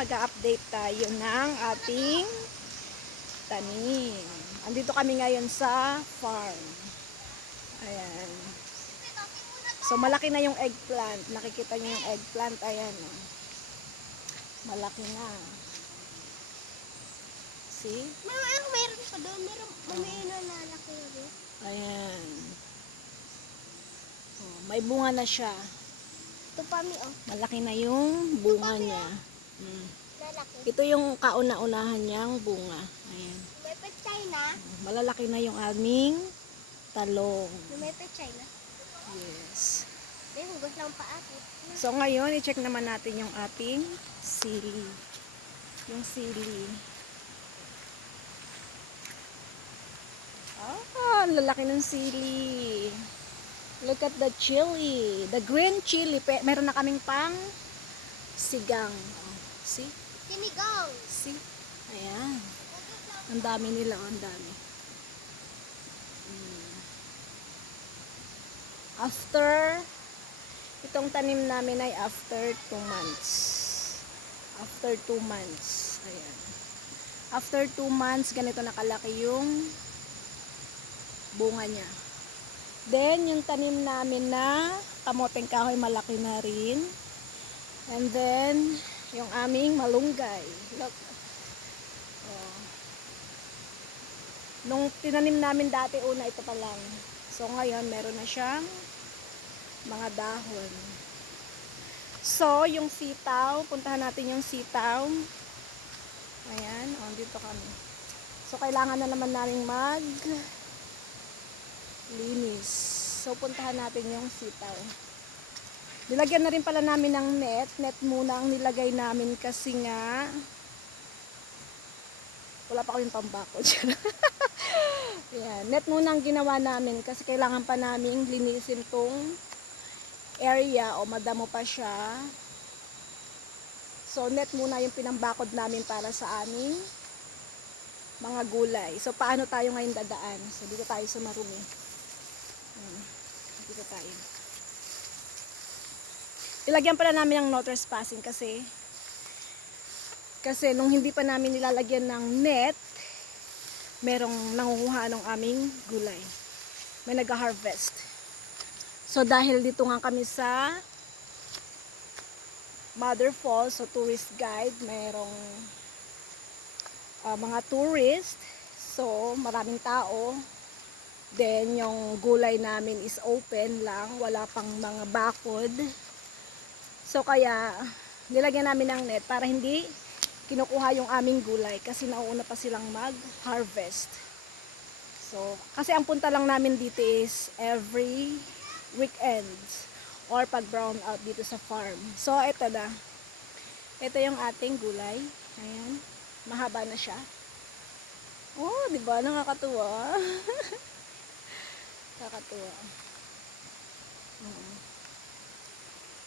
mag-update tayo ng ating tanim. Andito kami ngayon sa farm. Ayan. So, malaki na yung eggplant. Nakikita niyo yung eggplant. Ayan. Malaki na. See? Mayroon pa doon. May nalalaki rin. Ayan. Oh, may bunga na siya. Ito pa mi, oh. Malaki na yung bunga niya. Lalaki. Ito yung kauna-unahan niyang bunga. Ayan. May pechay na. Malalaki na yung aming talong. May pechay na. Yes. May hugas lang pa ate. So ngayon, i-check naman natin yung ating sili. Yung sili. Ah, lalaki ng sili. Look at the chili. The green chili. Meron na kaming pang sigang. Oh, see? Sinigang. See? Ayan. Ang dami nila. Ang dami. After, itong tanim namin ay after 2 months. After 2 months. Ayan. After 2 months, ganito nakalaki yung bunga niya. Then, yung tanim namin na kamoteng kahoy, malaki na rin. And then, yung aming malunggay. Look. Oh. Nung tinanim namin dati, una ito pa lang. So, ngayon, meron na siyang mga dahon. So, yung sitaw, puntahan natin yung sitaw. Ayan, dito kami. So, kailangan na naman namin linis. So, puntahan natin yung sitaw. Nilagyan na rin pala namin ng net. Net muna ang nilagay namin kasi nga wala pa kaming pambako. Yan. Net muna ang ginawa namin kasi kailangan pa namin linisin tong area o madamo pa siya. So, net muna yung pinambakod namin para sa aming mga gulay. So, paano tayo ngayon dadaan? So, dito tayo sa marumi. Dito tayo. Ilagyan pala namin ng no trespassing kasi nung hindi pa namin nilalagyan ng net, merong nangunguha ng aming gulay. May nag-harvest. So, dahil dito nga kami sa Mother Falls, so tourist guide, mayroong mga tourist. So, maraming tao. Then, yung gulay namin is open lang. Wala pang mga bakod. So, kaya, nilagyan namin ng net para hindi kinukuha yung aming gulay kasi nauuna pa silang mag-harvest. So, kasi ang punta lang namin dito is every weekends or pag brown out dito sa farm. So, ito na. Ito yung ating gulay. Ayan. Mahaba na siya. Oh, di ba? Nakakatuwa. Nakakatuwa.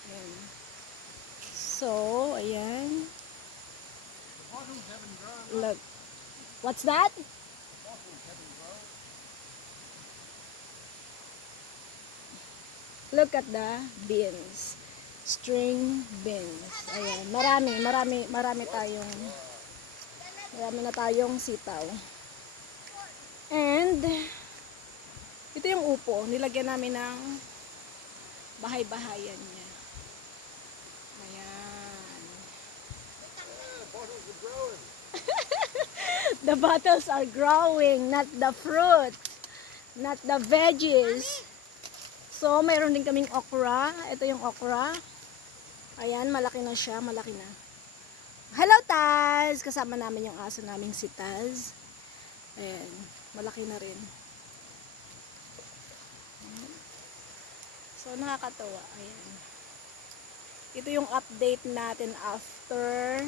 Ayan. So, ayan. Look. What's that? Look at the beans. String beans. Ayan. Marami na tayong sitaw. And, ito yung upo. Nilagyan namin ng bahay-bahayan niya. Ayan. The bottles are growing, not the fruit, not the veggies. So, mayroon din kaming okra. Ito yung okra. Ayan, malaki na siya, malaki na. Hello, Taz! Kasama namin yung aso namin si Taz. Ayan, malaki na rin. So, nakakatawa. Ayan. Ito yung update natin after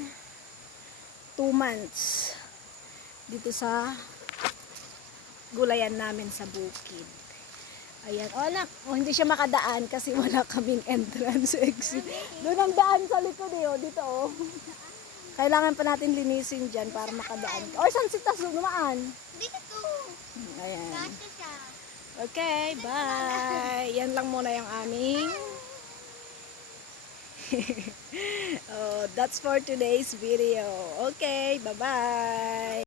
2 months dito sa gulayan namin sa bukid. Ayan. Hindi siya makadaan kasi wala kaming entrance exit. Doon ang daan sa likod dito Kailangan pa natin linisin dyan para makadaan. Or saan si Tas dumaan? Dito. Ayan. Dito siya. Okay, bye. Yan lang muna yung aming Oh, that's for today's video. Okay, bye-bye.